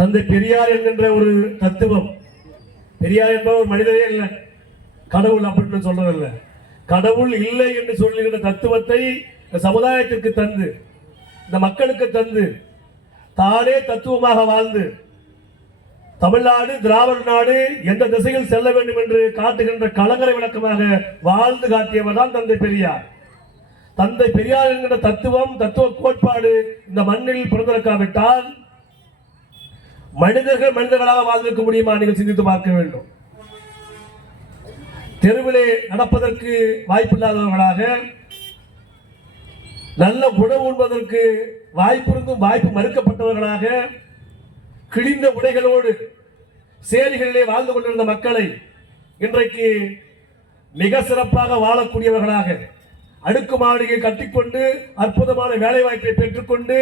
தந்தை பெரியார் என்கின்ற ஒரு தத்துவம். பெரியார் என்பவர் ஒரு மனிதரே இல்லை கடவுள் அப்படின்னு சொல்றதில்ல. கடவுள் இல்லை என்று சொல்லுகின்ற தத்துவத்தை இந்த சமுதாயத்திற்கு தந்து இந்த மக்களுக்கு தந்து தானே தத்துவமாக வாழ்ந்து தமிழ்நாடு திராவிட நாடு எந்த திசையில் செல்ல வேண்டும் என்று காட்டுகின்ற கலங்கரை விளக்கமாக வாழ்ந்து காட்டியவர் தான் தந்தை பெரியார். தந்தை பெரியார் என்கிற தத்துவம் தத்துவ கோட்பாடு இந்த மண்ணில் பிறந்திருக்காவிட்டால் மனிதர்கள் மனிதர்களாக வாழ்ந்திருக்க முடியுமா? நீங்கள் சிந்தித்து பார்க்க வேண்டும். தெருவிலே நடப்பதற்கு வாய்ப்பில்லாதவர்களாக நல்ல உணவு உண்பதற்கு வாய்ப்பிருந்தும் வாய்ப்பு மறுக்கப்பட்டவர்களாக கிழிந்த உடைகளோடு சேரிகளிலே வாழ்ந்து கொண்டிருந்த மக்களை இன்றைக்கு மிக சிறப்பாக வாழக்கூடியவர்களாக அடுக்குமாடியை கட்டிக்கொண்டு அற்புதமான வேலை வாய்ப்பை பெற்றுக்கொண்டு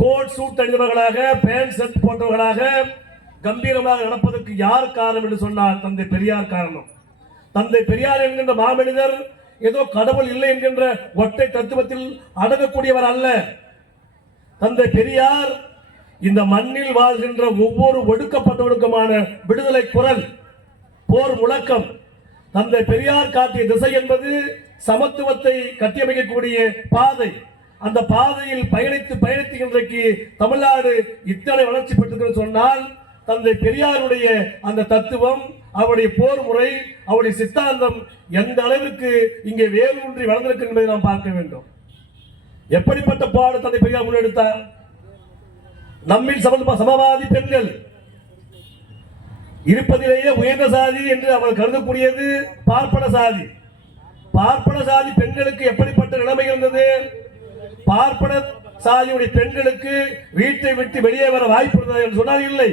கோட் சூட் அணிந்தவர்களாக பேண்ட் ஷர்ட் போன்றவர்களாக கம்பீரமாக நடப்பதற்கு யார் காரணம் என்று சொன்னால் தந்தை பெரியார் காரணம். தந்தை பெரியார் என்கின்ற மாமனிதர் ஏதோ கடவுள் இல்லை என்கின்ற ஒற்றை தத்துவத்தில் அடங்கக்கூடியவர் அல்ல. தந்தை பெரியார் இந்த மண்ணில் வாழ்கின்ற ஒவ்வொரு ஒடுக்கப்பட்டவருக்குமான விடுதலை குரல் போர் முழக்கம். தந்தை பெரியார் காட்டிய திசை என்பது சமத்துவத்தை கட்டியமைக்கக்கூடிய பாதை. அந்த பாதையில் பயணித்து பயணித்து இன்றைக்கு தமிழ்நாடு இத்தனை வளர்ச்சி பெற்றிருக்கிறது சொன்னால் தந்தை பெரியாருடைய அந்த தத்துவம் அவருடைய போர் முறை அவருடைய சித்தாந்தம் எந்த அளவிற்கு இங்கே வேரூன்றி வளர்ந்திருக்கு என்பதை நாம் பார்க்க வேண்டும். எப்படிப்பட்ட பாடு தந்தை பெரியார் முன்னெடுத்தார்? நம்மில் சம சமவாதி பெண்கள். இருப்பதிலேயே உயர்ந்த சாதி என்று அவர் கருதக்கூடியது பார்ப்பன சாதி. பார்ப்பன சாதி பெண்களுக்கு எப்படிப்பட்ட நிலைமை இருந்தது? பார்ப்பன சாதியுடைய பெண்களுக்கு வீட்டை விட்டு வெளியே வர வாய்ப்பு இருந்தது என்று சொன்னால் இல்லை.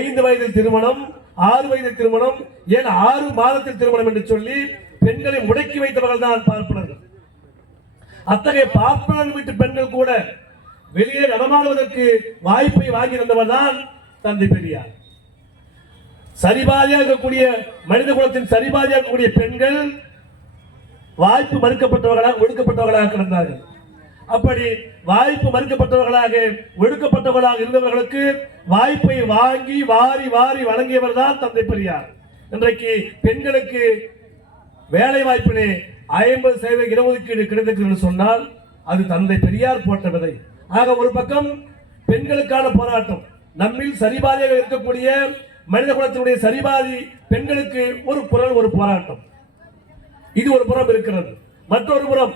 ஐந்து வயதில் திருமணம் ஆறு வயதில் திருமணம் ஏன் ஆறு மாதத்தில் திருமணம் என்று சொல்லி பெண்களை முடக்கி வைத்தவர்கள் தான் பார்ப்பனர்கள். அத்தகைய பார்ப்பனர் வீட்டு பெண்கள் கூட வெளியே நடமாடுவதற்கு வாய்ப்பை வாங்கி தந்தவர் தான் தந்தை பெரியார். சரிபாதியாக இருக்கக்கூடிய மனித குலத்தின் சரிபாதியாக இருக்கக்கூடிய பெண்கள் வாய்ப்பு மறுக்கப்பட்டவர்களாக ஒடுக்கப்பட்டவர்களாக கிடந்தார்கள். அப்படி வாய்ப்பு மறுக்கப்பட்டவர்களாக ஒடுக்கப்பட்டவர்களாக இருந்தவர்களுக்கு வாய்ப்பை வாங்கி வாரி வாரி வழங்கியவர் தான் தந்தை பெரியார். இன்றைக்கு பெண்களுக்கு வேலை வாய்ப்பிலே ஐம்பது சதவீத இடஒதுக்கீடு கிடைத்திருக்கு என்று சொன்னால் அது தந்தை பெரியார் போட்ட விதை. ஆக ஒரு பக்கம் பெண்களுக்கான போராட்டம் நம்மில் சரிபாதியாக இருக்கக்கூடிய மனித குலத்தினுடைய சரிபாதி பெண்களுக்கு ஒரு குரல் ஒரு போராட்டம். இது ஒரு புறம் இருக்கிறது. மற்றொரு புறம்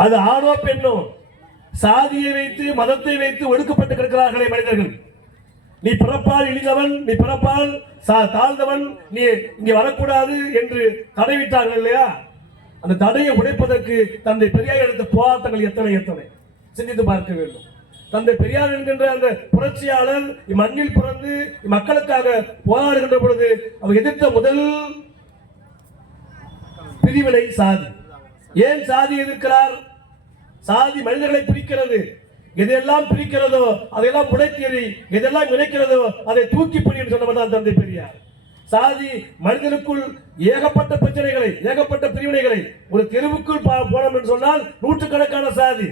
அது ஆணோ பெண்ணோ சாதியை வைத்து மதத்தை வைத்து ஒடுக்கப்பட்டு கிடக்கிறார்களே மனிதர்கள். நீ பிறப்பால் இழிந்தவன் நீ பிறப்பால் சா- தாழ்ந்தவன் நீ இங்கே வரக்கூடாது என்று தடை விட்டார்கள் இல்லையா? அந்த தடையை உடைப்பதற்கு தந்தை பெரியார் எடுத்த போராட்டங்கள் எத்தனை எத்தனை? சிந்தித்து பார்க்க வேண்டும். தந்தை பெரியார் என்கின்ற அந்த புரட்சியாளர் மண்ணில் பிறந்து மக்களுக்காக போராடுகின்ற பொழுது அவர் எதிர்த்த முதல் பிரிவினை சாதி. ஏன் சாதி எதிர்க்கிறார்? சாதி மனிதர்களை பிரிக்கிறது. எதையெல்லாம் பிரிக்கிறதோ அதையெல்லாம் உடைத்தெறி எதெல்லாம் இணைக்கிறதோ அதை தூக்கி பிடி சொன்னவர் தான் தந்தை பெரியார். சாதி மனிதனுக்குள் ஏகப்பட்ட பிரச்சனைகளை ஏகப்பட்ட பிரிவினைகளை ஒரு தெருவுக்குள் பா- போனோம் என்று சொன்னால் நூற்றுக்கணக்கான சாதி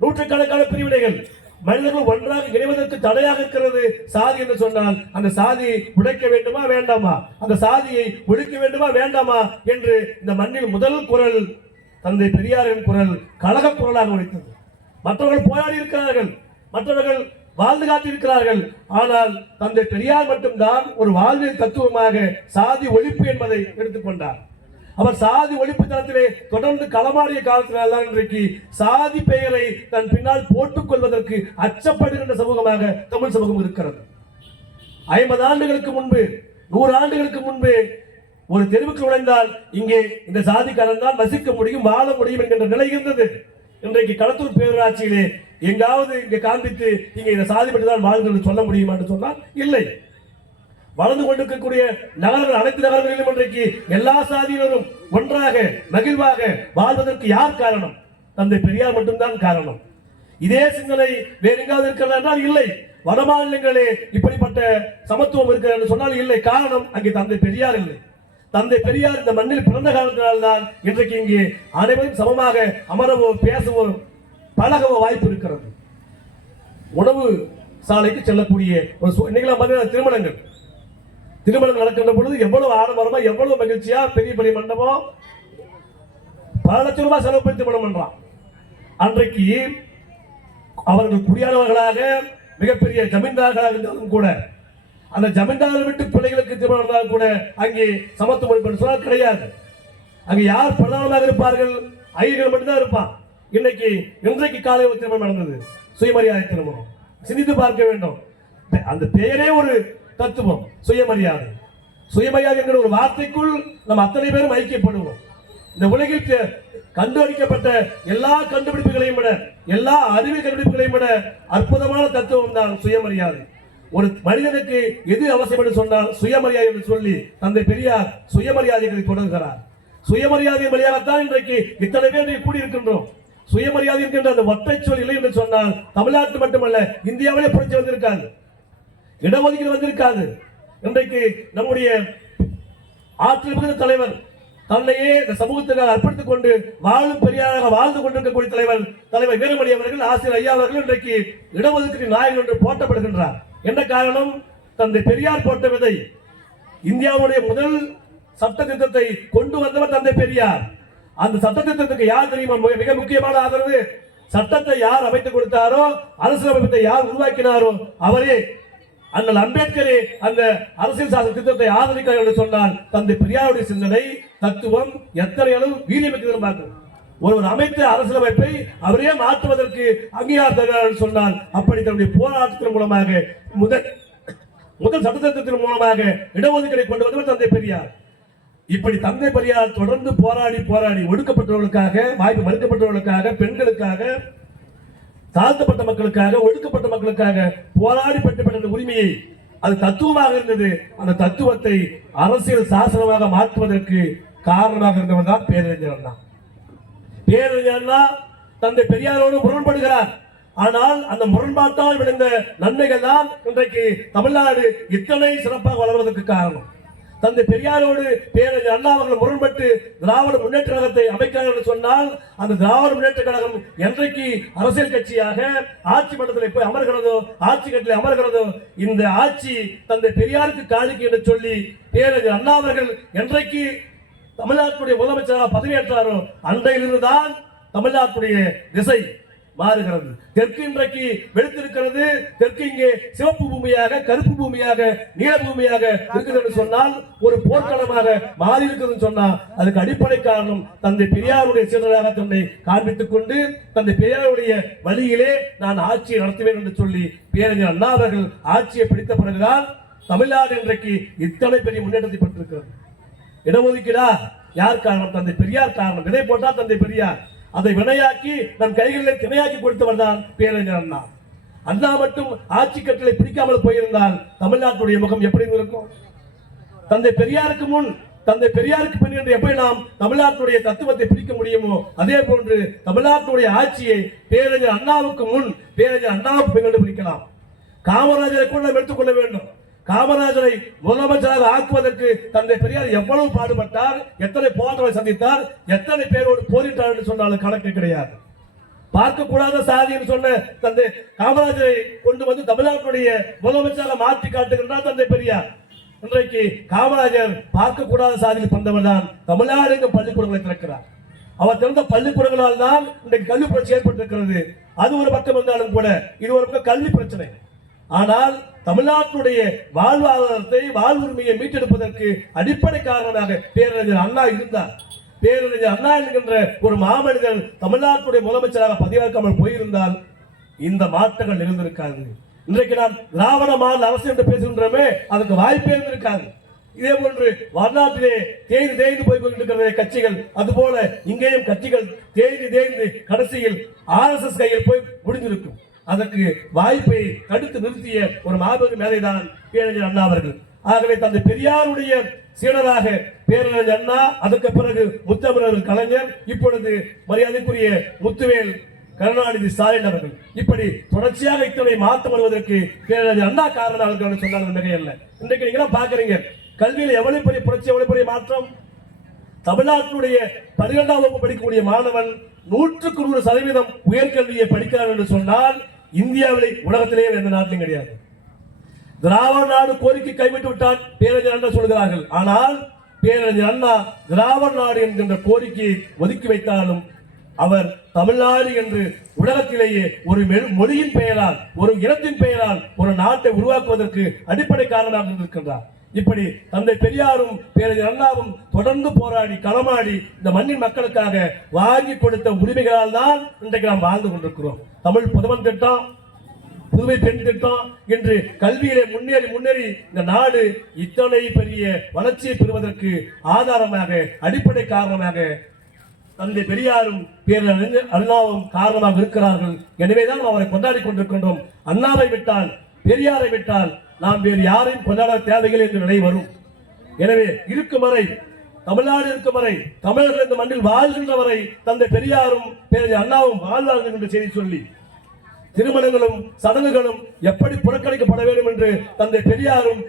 நூற்றுக்கணக்கான பிரிவினைகள். மனிதர்கள் ஒன்றாக இணைவதற்கு தடையாக இருக்கிறது சாதி என்று சொன்னால் அந்த சாதியை உடைக்க வேண்டுமா வேண்டாமா? அந்த சாதியை ஒழிக்க வேண்டுமா வேண்டாமா? என்று இந்த மண்ணில் முதல் குரல் தந்தை பெரியாரின் குரல் கழக குரலாக ஒழித்தது மற்றவர்கள் போராடி இருக்கிறார்கள் மற்றவர்கள் வாழ்ந்து காட்டியிருக்கிறார்கள் ஆனால் தந்தை பெரியார் மட்டும்தான் ஒரு வாழ்வியல் தத்துவமாக சாதி ஒழிப்பு என்பதை எடுத்துக்கொண்டார் அவர் சாதி ஒழிப்பு தளத்திலே தொடர்ந்து களமாடிய காலத்தினால்தான் இன்றைக்கு சாதி பெயரை தன் பின்னால் போட்டுக் கொள்வதற்கு அச்சப்படுகின்ற சமூகமாக தமிழ் சமூகம் இருக்கிறது. ஐம்பது ஆண்டுகளுக்கு முன்பு நூறு ஆண்டுகளுக்கு முன்பு ஒரு தெருவுக்கு நுழைந்தால் இங்கே இந்த சாதிக்காரன் தான் வசிக்க முடியும் வாழ முடியும் என்கின்ற நிலை இருந்தது. இன்றைக்கு களத்தூர் பேரூராட்சியிலே எங்காவது இங்கே காண்பித்து இங்கே இந்த சாதி மட்டும் தான் வாழ்ந்து சொல்ல முடியுமா என்று சொன்னால் இல்லை. வளர்ந்து கொண்டிருக்கக்கூடிய நகரங்கள் அனைத்து நகரங்களிலும் இன்றைக்கு எல்லா சாதியினரும் ஒன்றாக மகிழ்வாக வாழ்வதற்கு யார் காரணம்? தந்தை பெரியார் மட்டும்தான் காரணம். இதே சிந்தனை வேற எங்காவது இருக்கிறதா என்றால் இல்லை. வட மாநிலங்களே இப்படிப்பட்ட சமத்துவம் இருக்கிறது என்று சொன்னால் இல்லை. காரணம் அங்கே தந்தை பெரியார் இல்லை. தந்தை பெரியார் இந்த மண்ணில் பிறந்த காலத்தினால்தான் இன்றைக்கு இங்கே அனைவரும் சமமாக அமரவோ பேசவோ பழகவோ வாய்ப்பு இருக்கிறது. உணவு சாலைக்கு செல்லக்கூடிய ஒரு இன்னைக்கெல்லாம் பார்த்தீங்கன்னா திருமணங்கள். திருமணம் நடக்கின்ற பொழுது எவ்வளவு ஆடம்பரமா எவ்வளவு மகிழ்ச்சியா பெரிய பெரிய மண்டபம். பல லட்சம் ரூபாய் செலவு பண்ணி திருமணம் பண்றான். அன்றைக்கு அவர்கள் குடியானவர்களாக மிகப்பெரிய ஜமீன்தார்களாக இருந்தாலும் கூட அந்த ஜமீன்தார் விட்டு பிள்ளைகளுக்கு திருமணம் கூட அங்கே சமத்துவம் சொன்னால் கிடையாது. அங்கே யார் பிரதானமாக இருப்பார்கள்? ஐயர்கள் மட்டும்தான் இருப்பான். இன்னைக்கு இன்றைக்கு காலை ஒரு திருமணம் நடந்தது. சுயமரியாதை திருமணம். சிந்தித்து பார்க்க வேண்டும். அந்த பெயரே ஒரு தத்துவம் சுயமரியாதை. சுயமரியாதை என்கிற ஒரு வார்த்தைக்குள் நம்ம அத்தனை பேரும் ஐக்கியப்படுவோம். இந்த உலகில் கண்டுபிடிக்கப்பட்ட எல்லா கண்டுபிடிப்புகளையும் விட எல்லா அறிவு கண்டுபிடிப்புகளையும் விட அற்புதமான தத்துவம் தான் சுயமரியாதை. ஒரு மனிதனுக்கு எது அவசியம் என்று சொன்னால் சுயமரியாதை என்று சொல்லி தந்தை பெரியார் சுயமரியாதைகளை தொடங்குகிறார் சுயமரியாதை வழியாகத்தான் இன்றைக்கு இத்தனை பேர் கூடியிருக்கின்றோம். சுயமரியாதை என்கின்ற அந்த ஒற்றை சொல் இல்லை என்று சொன்னால் தமிழ்நாட்டு மட்டுமல்ல இந்தியாவிலே புரட்சி வந்திருக்காது. இடஒதுக்கீடு வந்திருக்காது. இன்றைக்கு நம்முடைய ஆற்றல் மிகுந்த தலைவர் தன்னையே இந்த சமூகத்துக்காக அர்ப்பணித்துக் கொண்டு வாழும் பெரியாராக வாழ்ந்து கொண்டிருக்கக்கூடிய தலைவர் தலைவர் வீரமணி அவர்கள் ஆசிரியர் ஐயா அவர்கள் இன்றைக்கு இடஒதுக்கீடு நாயகன் என்று போட்டப்படுகின்றார் என்ன காரணம்? தந்தை பெரியார் போட்ட விதை. இந்தியாவுடைய முதல் சட்ட திட்டத்தை கொண்டு வந்தவர் தந்தை பெரியார். அந்த சட்ட திட்டத்துக்கு யார் தெரியுமா? மிக- மிக முக்கியமான ஆதரவு சட்டத்தை யார் அமைத்துக் கொடுத்தாரோ அரசியலமைப்பை யார் உருவாக்கினாரோ அவரே. அண்ணல் அம்பேத்கரே அந்த அரசியல் சாசன திட்டத்தை ஆதரிக்கிறார் என்று சொன்னால் தந்தை பெரியாருடைய சிந்தனை தத்துவம் எத்தனை அளவு வீரியமிக்கது பார்க்கணும் ஒருவர் அமைத்த அரசியலமைப்பை அவரே மாற்றுவதற்கு அங்கீகாரம் தருகிறார் என்று சொன்னால் அப்படி தன்னுடைய போராட்டத்தின் மூலமாக முதல் முதல் சட்டத்திட்டத்தின் மூலமாக இடஒதுக்கீடு கொண்டு வந்தவர் தந்தை பெரியார். இப்படி தந்தை பெரியார் தொடர்ந்து போராடி போராடி ஒடுக்கப்பட்டவர்களுக்காக வாய்ப்பு மறுக்கப்பட்டவர்களுக்காக பெண்களுக்காக தாழ்த்தப்பட்ட மக்களுக்காக ஒடுக்கப்பட்ட மக்களுக்காக போராடி பெற்றப்பட்ட உரிமையை அது தத்துவமாக இருந்தது. அந்த தத்துவத்தை அரசியல் சாசனமாக மாற்றுவதற்கு காரணமாக இருந்தவர் தான் பேரறிஞர் தான் பேரறிஞர் அண்ணா தந்தை பெரியாரோடு முரண்படுகிறார். ஆனால் அந்த முரண்பாட்டால் விளைந்த நன்மைகள் தான் இன்றைக்கு தமிழ்நாடு இத்தனை சிறப்பாக வளர்வதற்கு காரணம். தந்தை பெரியாரோடு பேரறிஞர் அண்ணா அவர்கள் முரண்பட்டு திராவிட முன்னேற்ற கழகத்தை அமைக்கிறார் என்று சொன்னால் அந்த திராவிட முன்னேற்ற கழகம் என்றைக்கு அரசியல் கட்சியாக ஆட்சி மன்றத்தில் போய் அமர்கிறதோ ஆட்சி கட்டில் அமர்கிறதோ இந்த ஆட்சி தந்தை பெரியாருக்கு காலிக்கு என்று சொல்லி பேரறிஞர் அண்ணா அவர்கள் என்றைக்கு தமிழ்நாட்டுடைய முதலமைச்சராக பதவியேற்றாரோ அன்றையிலிருந்து தான் தமிழ்நாட்டுடைய திசை மாறுகிறது. தெற்கு இன்றைக்கு வெளுத்திருக்கிறது. தெற்கு இங்கே சிவப்பு பூமியாக கருப்பு பூமியாக நீல பூமியாக இருக்குது என்று சொன்னால் ஒரு போர்க்களமாக மாறி இருக்குதுன்னு சொன்னால் அதுக்கு அடிப்படை காரணம் தந்தை பெரியாருடைய சீடராக தன்னை காண்பித்துக் கொண்டு தந்தை பெரியாருடைய வழியிலே நான் ஆட்சியை நடத்துவேன் என்று சொல்லி பேரறிஞர் அண்ணா அவர்கள் ஆட்சியை பிடித்த பிறகுதான் தமிழ்நாடு இன்றைக்கு இத்தனை பெரிய முன்னேற்றத்தை பெற்றிருக்கிறது. இடஒதுக்கீடா? யார் காரணம்? தந்தை பெரியார் காரணம். விதை போட்டால் தந்தை பெரியார். அதை வினையாக்கி நம் கைகளில் திணையாக்கி கொடுத்தவர் தான் பேரறிஞர் அண்ணா. அண்ணா மட்டும் ஆட்சி கட்டளை பிடிக்காமல் போயிருந்தால் தமிழ்நாட்டுடைய முகம் எப்படி இருக்கும்? தந்தை பெரியாருக்கு முன் தந்தை பெரியாருக்கு பின் என்று எப்படி நாம் தமிழ்நாட்டுடைய தத்துவத்தை பிடிக்க முடியுமோ? அதே போன்று தமிழ்நாட்டுடைய ஆட்சியை பேரறிஞர் அண்ணாவுக்கு முன் பேரறிஞர் அண்ணாவுக்கு பின் பிடிக்கலாம் காமராஜரை கூட நாம் எடுத்துக்கொள்ள வேண்டும். காமராஜரை முதலமைச்சராக ஆக்குவதற்கு தந்தை பெரியார் எவ்வளவு பாடுபட்டார் எத்தனை போராட்டங்களை சந்தித்தார் எத்தனை பேரோடு போரிட்டார் என்று சொன்னாலும் கணக்கு கிடையாது. பார்க்கக்கூடாத சாதின்னு சொன்ன தந்தை காமராஜரை கொண்டு வந்து தமிழ்நாட்டுடைய முதலமைச்சராக மாற்றி காட்டுகின்றார் தந்தை பெரியார். இன்றைக்கு காமராஜர் பார்க்கக்கூடாத சாதியில் பிறந்தவர் தான் தமிழ்நாடு எங்க பள்ளிக்கூடங்களை திறக்கிறார். அவர் திறந்த பள்ளிக்கூடங்களால் தான் இன்றைக்கு கல்வி புரட்சி ஏற்பட்டிருக்கிறது. அது ஒரு பக்கம் இருந்தாலும் கூட இது ஒரு பக்கம் கல்வி பிரச்சனை. ஆனால் தமிழ்நாட்டுடைய வாழ்வாதாரத்தை வாழ்வுரிமையை மீட்டெடுப்பதற்கு அடிப்படை காரணமாக பேரறிஞர் அண்ணா இருந்தார். பேரறிஞர் அண்ணா என்கின்ற ஒரு மாமனிதர் தமிழ்நாட்டுடைய முதலமைச்சராக பதிவாக்காமல் போயிருந்தால் இந்த மாற்றங்கள் இருந்திருக்காது. இன்றைக்கு நாம் திராவிட மாநில அரசு என்று பேசுகின்றோமே அதுக்கு வாய்ப்பே இருந்திருக்காது. இதே போன்று வரலாற்றிலே தேய்ந்து தேய்ந்து போய் கொண்டிருக்கிற கட்சிகள் அதுபோல இங்கேயும் கட்சிகள் தேய்ந்து தேய்ந்து கடைசியில் ஆர்எஸ்எஸ் கையில் போய் முடிஞ்சிருக்கும். அதற்கு வாய்ப்பை தடுத்து நிறுத்திய ஒரு மாபெரும் மேலைதான் பேரறிஞர் அண்ணா அவர்கள். ஆகவே தந்தை பெரியாருடைய சீடராக பேரறிஞர் அண்ணா அதற்கு பிறகு முத்தமிழர் கலைஞர் இப்பொழுது மரியாதைக்குரிய முத்துவேல் கருணாநிதி ஸ்டாலின் அவர்கள். இப்படி தொடர்ச்சியாக இத்தனை மாற்றம் வருவதற்கு பேரறிஞர் அண்ணா காரணம் அவர்கள் சொன்னார்கள் மிகையல்ல இன்றைக்கு நீங்க பார்க்குறீங்க. பாக்குறீங்க கல்வியில் எவ்வளவு பெரிய புரட்சி எவ்வளவு பெரிய மாற்றம்? தமிழ்நாட்டினுடைய பன்னிரெண்டாம் வகுப்பு படிக்கக்கூடிய மாணவன் நூற்றுக்கு நூறு சதவீதம் உயர்கல்வியை படிக்கிறான் என்று சொன்னால் இந்தியாவிலே உலகத்திலேயே எந்த நாட்டிலும் கிடையாது. திராவிட நாடு கோரிக்கை கைவிட்டு விட்டால் பேரறிஞர் அண்ணா சொல்கிறார்கள். ஆனால் பேரறிஞர் அண்ணா திராவிட நாடு என்கின்ற கோரிக்கையை ஒதுக்கி வைத்தாலும் அவர் தமிழ்நாடு என்று உலகத்திலேயே ஒரு மொழியின் பெயரால் ஒரு இனத்தின் பெயரால் ஒரு நாட்டை உருவாக்குவதற்கு அடிப்படை காரணமாக இருந்திருக்கின்றார். இப்படி தந்தை பெரியாரும் பேரறிஞர் அண்ணாவும் தொடர்ந்து போராடி களமாடி இந்த மண்ணின் மக்களுக்காக வாங்கி கொடுத்த உரிமைகளால் தான் இன்றைக்கு நாம் வாழ்ந்து கொண்டிருக்கிறோம். தமிழ் புதுவன் திட்டம் புதுமை பெண் திட்டம் என்று கல்வியிலே முன்னேறி முன்னேறி இந்த நாடு இத்தனை பெரிய வளர்ச்சியை பெறுவதற்கு ஆதாரமாக அடிப்படை காரணமாக தந்தை பெரியாரும் பேரறிஞர் அண்ணாவும் காரணமாக இருக்கிறார்கள். எனவேதான் அவரை கொண்டாடி கொண்டிருக்கின்றோம். அண்ணாவை விட்டால் பெரியாரை விட்டால் நாம் வேறு யாரையும் கொண்டாட தேவைகள் என்ற நிலை வரும். எனவே இருக்கும் வரை தமிழ்நாடு இருக்கும் வரை தமிழர்கள் இந்த மண்ணில் வாழ்கின்ற வரை தந்தை பெரியாரும் பேரறிஞர் அண்ணாவும் வாழ்வார்கள் என்று செய்தி சொல்லி திருமணங்களும் சடங்குகளும் எப்படி புறக்கணிக்கப்பட வேண்டும் என்று தந்தை பெரியாரும்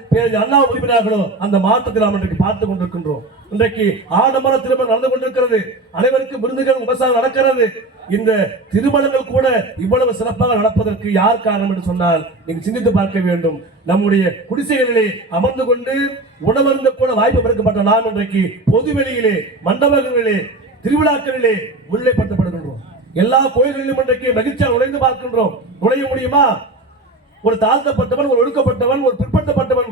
அண்ணா விரும்பினார்களோ அந்த மாற்றத்தை நாம் இன்றைக்கு பார்த்துக் கொண்டிருக்கின்றோம். இன்றைக்கு ஆடம்பர திருமணம் நடந்து கொண்டிருக்கிறது. அனைவருக்கும் விருந்துகள் உபசாரம் நடக்கிறது. இந்த திருமணங்கள் கூட இவ்வளவு சிறப்பாக நடப்பதற்கு யார் காரணம் என்று சொன்னால் நீங்கள் சிந்தித்து பார்க்க வேண்டும். நம்முடைய குடிசைகளிலே அமர்ந்து கொண்டு உணவருந்த கூட வாய்ப்பு பெருக்கப்பட்ட நாம் இன்றைக்கு பொதுவெளியிலே மண்டபங்களிலே திருவிழாக்களிலே முன்னிலைப்படுத்தப்படுகின்றோம் எல்லா கோயில்களிலும் இன்றைக்கு மகிழ்ச்சியாக நுழைந்து பார்க்கின்றோம். நுழைய முடியுமா? ஒரு தாழ்த்தப்பட்டவன் ஒரு ஒடுக்கப்பட்டவன் ஒரு பிற்படுத்தப்பட்டவன்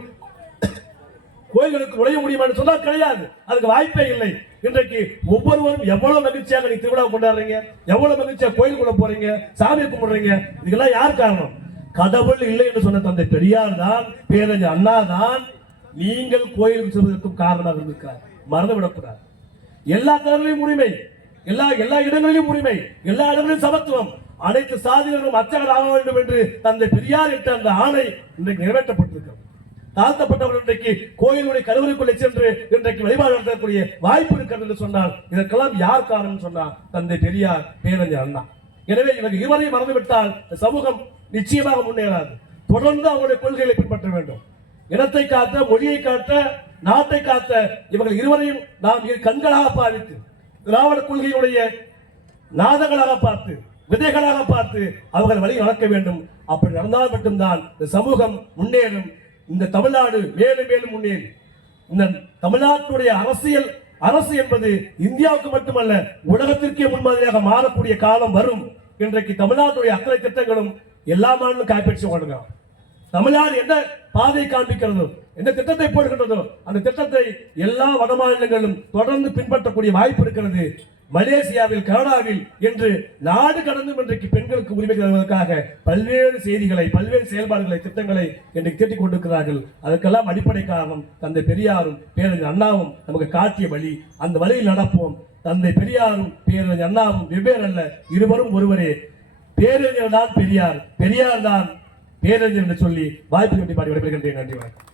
கோயில்களுக்கு நுழைய முடியுமா என்று சொன்னால் கிடையாது. அதுக்கு வாய்ப்பே இல்லை. இன்றைக்கு ஒவ்வொருவரும் எவ்வளவு மகிழ்ச்சியாக நீ திருவிழா கொண்டாடுறீங்க? எவ்வளவு மகிழ்ச்சியா கோயிலுக்குள்ள போறீங்க? சாமி கும்பிடுறீங்க? இதுக்கெல்லாம் யார் காரணம்? கடவுள் இல்லை என்று சொன்ன தந்தை பெரியார் தான் பேரறிஞர் அண்ணா தான் நீங்கள் கோயிலுக்கு செல்வதற்கும் காரணமாக இருந்திருக்கிறார். மறந்து விடக்கூடாது எல்லா தரங்களிலும் உரிமை. எல்லா எல்லா இடங்களிலும் உரிமை எல்லா இடங்களிலும் சமத்துவம். அனைத்து சாதியினரும் அர்ச்சகர் ஆக வேண்டும் என்று தந்தை பெரியார் இட்ட அந்த ஆணை இன்றைக்கு நிறைவேற்றப்பட்டிருக்கிறது. தாழ்த்தப்பட்டவர்கள் இன்றைக்கு கோயிலுடைய கருவறைக்குள்ளே சென்று இன்றைக்கு வழிபாடு நடத்தக்கூடிய வாய்ப்பு இருக்கிறது என்று சொன்னால் இதற்கெல்லாம் யார் காரணம் சொன்னார் தந்தை பெரியார் பேரறிஞர் அண்ணா. எனவே இவர் இருவரையும் மறந்துவிட்டால் இந்த சமூகம் நிச்சயமாக முன்னேறாது. தொடர்ந்து அவருடைய கொள்கைகளை பின்பற்ற வேண்டும். இனத்தை காத்த மொழியை காத்த நாட்டை காத்த இவர்கள் இருவரையும் நாம் கண்களாக பாவித்து திராவிட கொள்கையுடைய நாதங்களாக பார்த்து விதைகளாக பார்த்து அவர்கள் வழி நடக்க வேண்டும். அப்படி நடந்தால் மட்டும்தான் இந்த சமூகம் முன்னேறும். இந்த தமிழ்நாடு மேலும் மேலும் முன்னேறும். இந்த தமிழ்நாட்டுடைய அரசியல் அரசு என்பது இந்தியாவுக்கு மட்டுமல்ல உலகத்திற்கே முன்மாதிரியாக மாறக்கூடிய காலம் வரும். இன்றைக்கு தமிழ்நாட்டுடைய அத்தனை திட்டங்களும் எல்லா மாநிலம் காய்ப்பிடிச்சு கொள்கிறான் தமிழ்நாடு என்ன பாதை காண்பிக்கிறதோ எந்த திட்டத்தை போடுகின்றதோ அந்த திட்டத்தை எல்லா வட மாநிலங்களும் தொடர்ந்து பின்பற்றக்கூடிய வாய்ப்பு இருக்கிறது. மலேசியாவில் கனடாவில் என்று நாடு கடந்தும் இன்றைக்கு பெண்களுக்கு உரிமை தருவதற்காக பல்வேறு செய்திகளை பல்வேறு செயல்பாடுகளை திட்டங்களை இன்றைக்கு திட்டிக் கொண்டிருக்கிறார்கள். அதற்கெல்லாம் அடிப்படை காரணம் தந்தை பெரியாரும் பேரறிஞர் அண்ணாவும் நமக்கு காட்டிய வழி. அந்த வழியில் நடப்போம். தந்தை பெரியாரும் பேரறிஞர் அண்ணாவும் வெவ்வேறு அல்ல இருவரும் ஒருவரே. பேரறிஞர் தான் பெரியார். பெரியார் தான் பேரறிஞர் என்று சொல்லி வாய்ப்பு கட்டி பாடி விடைபெறுகின்றேன். நன்றி வணக்கம்.